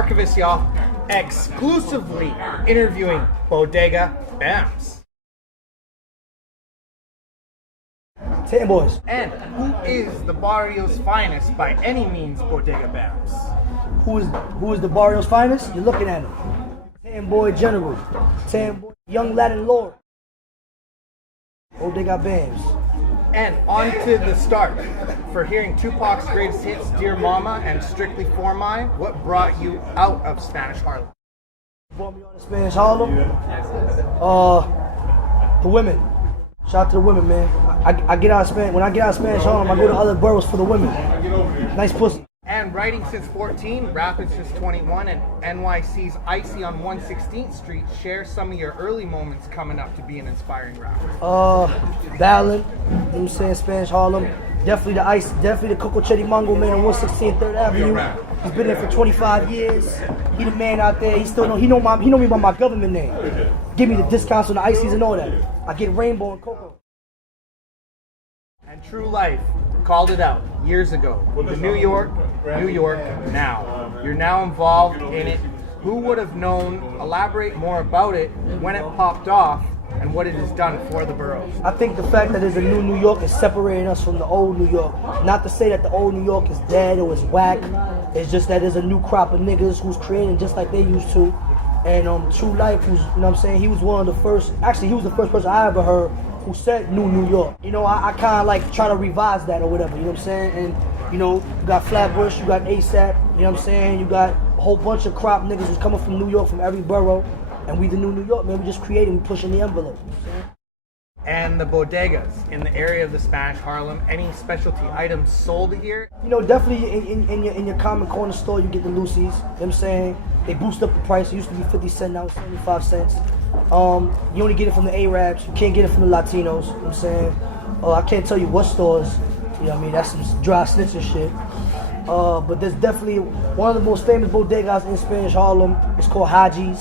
archivist, y'all, exclusively interviewing Bodega Bamz. Ten boys. And who is the barrio's finest by any means, Bodega Bamz? Who is the barrio's finest? You're looking at him. Ten boy general. Ten boy young Latin lord. Bodega Bamz. And on to the start. For hearing Tupac's greatest hits, Dear Mama and Strictly For My, what brought you out of Spanish Harlem? Brought me on to Spanish Harlem. The women. Shout out to the women, man. I get out of Spanish. When I get out of Spanish Harlem, I go to other boroughs for the women. Nice pussy. And writing since 14, rapping since 21, and NYC's Icy on 116th Street, share some of your early moments coming up to be an inspiring rapper. Ballin, you know what I'm saying, Spanish Harlem. Definitely the Ice, definitely the Coco Chetty Mango man on 116th 3rd Avenue. He's been there for 25 years. He the man out there. He still know me by my government name. Give me the discounts on the Ices and all that. I get Rainbow and Coco. And True Life called it out years ago. The New York now. You're now involved in it. Who would have known? Elaborate more about it, when it popped off, and what it has done for the boroughs. I think the fact that there's a new New York is separating us from the old New York. Not to say that the old New York is dead or is whack. It's just that there's a new crop of niggas who's creating just like they used to. And True Life, who's, you know what I'm saying, he was one of the first, actually he was the first person I ever heard who said New York. You know, I kind of like try to revise that or whatever, you know what I'm saying? And, you know, you got Flatbush, you got ASAP, you know what I'm saying? You got a whole bunch of crop niggas who's coming from New York, from every borough. And we the New York, man. We just creating, we pushing the envelope. You know what I'm saying? And the bodegas in the area of the Spanish Harlem, any specialty items sold here? You know, definitely in your common corner store, you get the Lucy's. You know what I'm saying? They boost up the price. It used to be 50 cents, now it's 75 cents. You only get it from the Arabs. You can't get it from the Latinos. You know what I'm saying? I can't tell you what stores. You know what I mean? That's some dry snitching shit. But there's definitely one of the most famous bodegas in Spanish Harlem. It's called Haji's.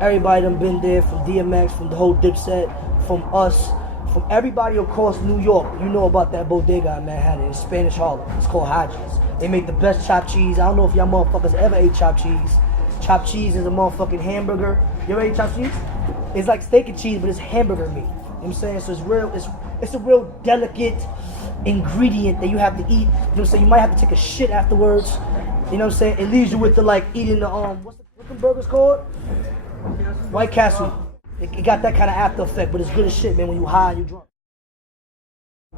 Everybody done been there, from DMX, from the whole Dipset, from us, from everybody across New York. You know about that bodega in Manhattan, in Spanish Harlem. It's called Haji's. They make the best chopped cheese. I don't know if y'all motherfuckers ever ate chopped cheese. Chopped cheese is a motherfucking hamburger. You ever ate chopped cheese? It's like steak and cheese, but it's hamburger meat. You know what I'm saying? So it's a real delicate ingredient that you have to eat. You know what I'm saying? You might have to take a shit afterwards. You know what I'm saying? It leaves you with the like eating the what the burgers called? White Castle. It got that kind of after effect, but it's good as shit, man, when you high and you drunk.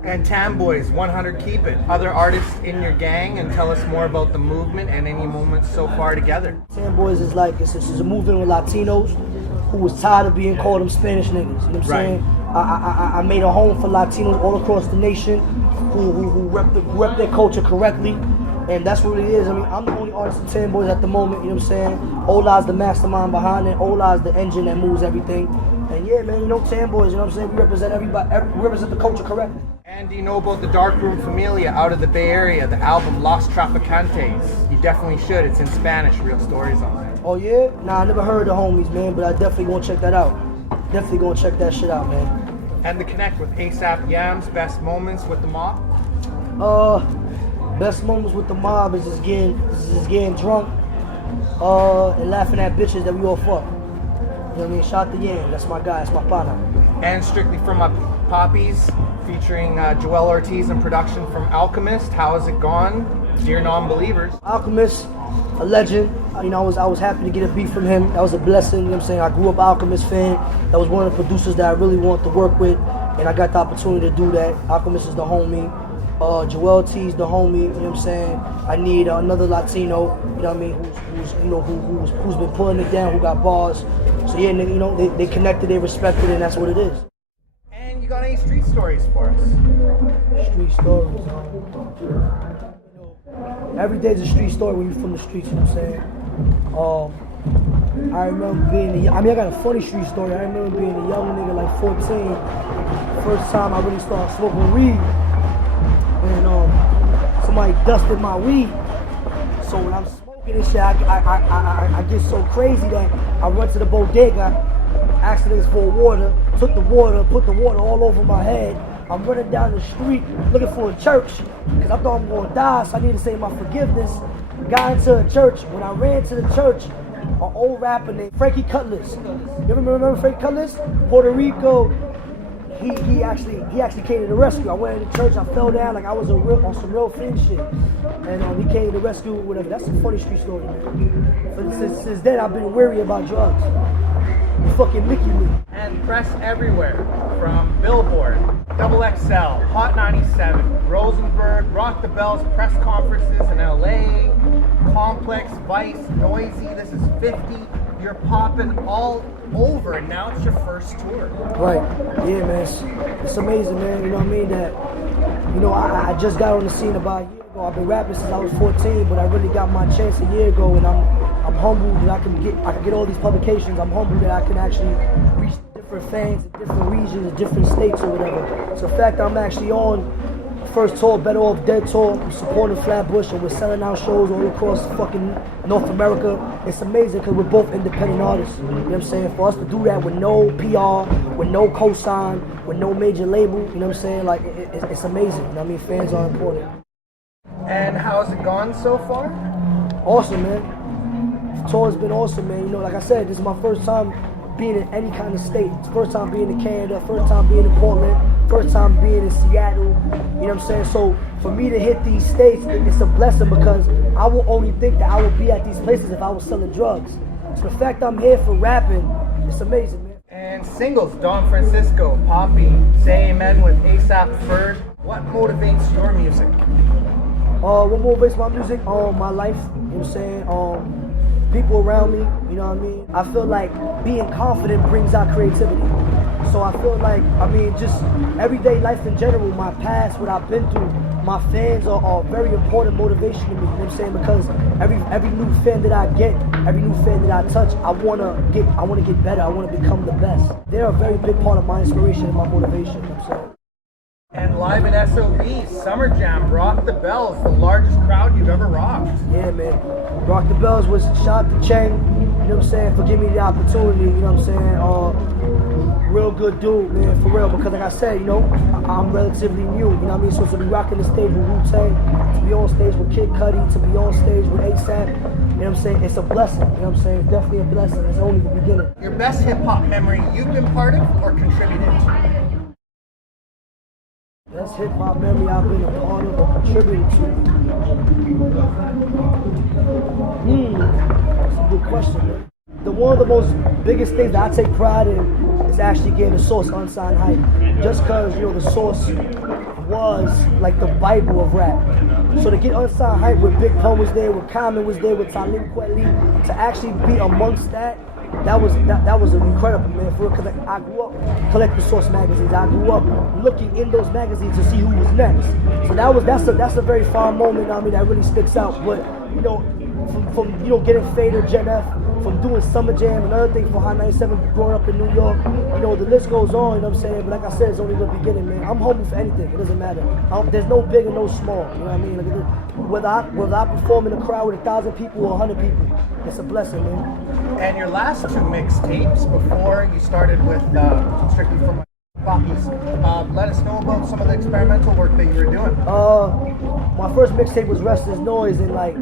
And Tam Boys, 100 Keep It. Other artists in your gang, and tell us more about the movement and any moments so far together. Tam Boys is like, it's a movement with Latinos who was tired of being called them Spanish niggas. You know what I'm saying? I made a home for Latinos all across the nation who rep their culture correctly. And that's what it is. I mean, I'm the only artist in Ten Boys at the moment, you know what I'm saying? Ola's the mastermind behind it. Ola's the engine that moves everything. And yeah, man, you know, Ten Boys, you know what I'm saying? We represent everybody, we represent the culture correctly. And do you know about the Darkroom Familia out of the Bay Area, the album Los Traficantes? You definitely should. It's in Spanish, real stories on there. Oh yeah? Nah, I never heard the homies, man, but I definitely gonna check that out. Definitely gonna check that shit out, man. And the connect with ASAP Yams, best moments with the mob? Best moments with the mob is just getting drunk and laughing at bitches that we all fuck. You know what I mean? Shout out to Yam, that's my guy, that's my partner. And Strictly For My Poppies, featuring Joel Ortiz and production from Alchemist. How has it gone? Dear non-believers. Alchemist, a legend. You know, I was happy to get a beat from him. That was a blessing, you know what I'm saying? I grew up Alchemist fan. That was one of the producers that I really wanted to work with, and I got the opportunity to do that. Alchemist is the homie. Joel T's the homie, you know what I'm saying? I need another Latino, you know what I mean, who's been pulling it down, who got bars. So yeah, you know, they connected, they respected it, and that's what it is. And you got any street stories for us? Street stories. Every day's a street story when you're from the streets, you know what I'm saying? I remember I got a funny street story. I remember being a young nigga, like 14. First time I really started smoking weed. And somebody dusted my weed. So when I'm smoking and shit, I get so crazy that I run to the bodega, asked niggas for water, took the water, put the water all over my head. I'm running down the street looking for a church because I thought I'm going to die, so I need to say my forgiveness. got into a church. When I ran to the church, an old rapper named Frankie Cutlass. You ever remember Frankie Cutlass? Puerto Rico. He actually came to the rescue. I went into church, I fell down like I was on some real fin shit. And he came to the rescue, whatever. That's a funny street story, man. But since then, I've been wary about drugs. You fucking Mickey me. And press everywhere, from Billboard, Double XL, Hot 97, Rosenberg, Rock the Bells, press conferences in LA, Complex, Vice, Noisy, This Is 50. You're popping all over, and now it's your first tour. Right. Yeah, man. It's amazing, man. You know what I mean? That, you know, I just got on the scene about a year ago. I've been rapping since I was 14, but I really got my chance a year ago, and I'm humbled that I can get all these publications. I'm humbled that I can actually reach different fans in different regions, different states or whatever. So the fact that I'm actually on first tour, Better Off Dead tour, I'm supporting Flatbush, and we're selling out shows all across fucking North America. It's amazing because we're both independent artists. You know what I'm saying? For us to do that with no PR, with no cosign, with no major label, you know what I'm saying? Like, it's amazing. You know what I mean? Fans are important. And how's it gone so far? Awesome, man. The tour has been awesome, man. You know, like I said, this is my first time being in any kind of state. It's the first time being in Canada, first time being in Portland, first time being in Seattle. You know what I'm saying? So for me to hit these states, it's a blessing because I will only think that I would be at these places if I was selling drugs. So the fact I'm here for rapping, it's amazing, man. And singles, Don Francisco, Poppy, Say Amen with ASAP Ferg. What motivates your music? What motivates my music? My life, you know what I'm saying? People around me, you know what I mean? I feel like being confident brings out creativity. So I feel like, I mean, just everyday life in general, my past, what I've been through, my fans are very important motivation to me, you know what I'm saying? Because every new fan that I get, every new fan that I touch, I wanna get better, I wanna become the best. They're a very big part of my inspiration and my motivation, you know what I'm saying? And live in SOB, Summer Jam, Rock the Bells, the largest crowd you've ever rocked. Yeah, man. Rock the Bells was shout to Cheng, you know what I'm saying, for giving me the opportunity, you know what I'm saying? Real good dude, man, for real, because like I said, you know, I'm relatively new, you know what I mean? So to be rocking the stage with Wu-Tang, to be on stage with Kid Cudi, to be on stage with ASAP, you know what I'm saying? It's a blessing, you know what I'm saying? It's definitely a blessing. It's only the beginning. Your best hip-hop memory you've been part of or contributed to? Best hip-hop memory I've been a part of or contributed to. That's a good question, man. One of the most biggest things that I take pride in is actually getting the Source unsigned hype. Just because, you know, the Source was like the Bible of rap. So to get unsigned hype with Big Pun was there, with Common was there, with Talib Kweli, to actually be amongst that was incredible, man, for real, because I grew up collecting Source magazines. I grew up looking in those magazines to see who was next. So that's a very fond moment, I mean, that really sticks out. But, you know, from you know, getting Fader, Gen F, from doing Summer Jam, another thing for Hot 97, growing up in New York, you know, the list goes on, you know what I'm saying? But like I said, it's only the beginning, man. I'm humble for anything, it doesn't matter. There's no big and no small, you know what I mean? Like, whether I perform in a crowd with 1,000 people or 100 people, it's a blessing, man. And your last two mixtapes before you started with Strictly for My Poppies, let us know about some of the experimental work that you were doing. My first mixtape was Restless Noise, and like,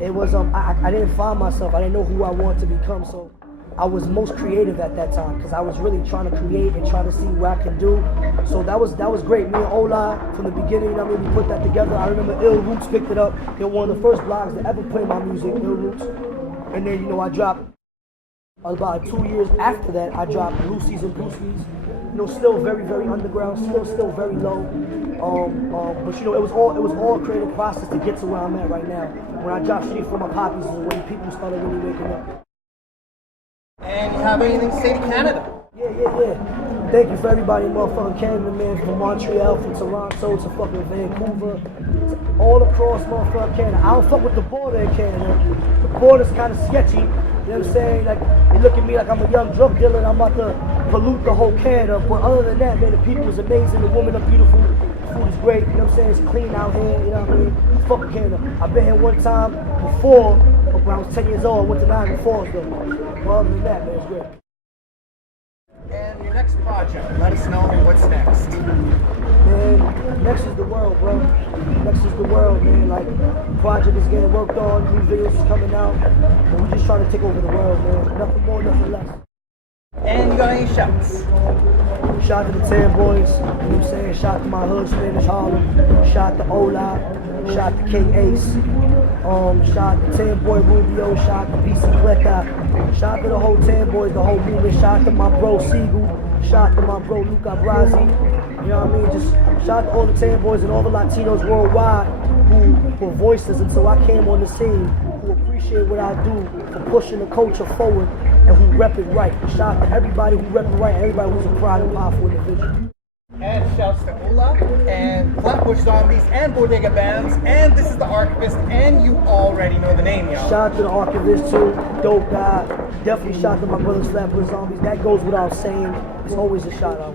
it was I didn't find myself. I didn't know who I wanted to become, so I was most creative at that time because I was really trying to create and trying to see what I can do. So that was great. Me and Ola from the beginning, you know what I mean, we put that together. I remember Ill Roots picked it up. They're one of the first blogs that ever played my music, Ill Roots. And then, you know, I dropped about 2 years after that. I dropped Lucy's and Brewski's. You know, still very, very underground, still very low. But you know, it was all a creative process to get to where I'm at right now. When I dropped Street for My Poppies is when people started really waking up. And you have anything to say to Canada? Yeah. Thank you for everybody in motherfucking Canada, man, from Montreal, from Toronto to fucking Vancouver, to all across motherfucking Canada. I don't fuck with the border in Canada. The border's kind of sketchy. You know what I'm saying? Like, they look at me like I'm a young drug dealer and I'm about to pollute the whole Canada. But other than that, man, the people is amazing. The women are beautiful. The food is great. You know what I'm saying? It's clean out here. You know what I mean? Fuck Canada. I've been here one time before, when I was 10 years old. I went to Niagara Falls, though. But other than that, man, it's great. And your next project, let us know what's next. Man, next is the world, bro. Next is the world, man. Like, project is getting worked on, new videos is coming out, and we just trying to take over the world, man. Nothing more, nothing less. And you got any shouts? Shout out to the 10 boys, you know what I'm saying? Shout out to my hood, Spanish Harlem. Shout out to Ola. Shout out to King Ace. Shout out to 10 Boy Rubio. Shout out to BC Clecca. Shout out to the whole 10 boys, the whole movement. Shout out to my bro Siegel. Shout out to my bro Luca Brasi. You know what I mean? Just shout out to all the 10 boys and all the Latinos worldwide who were voiceless until I came on the scene, who appreciate what I do for pushing the culture forward and who rep it right. Shout out to everybody who rep it right and everybody who's a proud and powerful individual. And shouts to Ola and Flatbush Zombies and Bodega Bamz, and this is the Archivist, and you already know the name, y'all. Shout out to the Archivist too, dope guy. Definitely shout out to my brothers Flatbush Zombies. That goes without saying. It's always a shout out.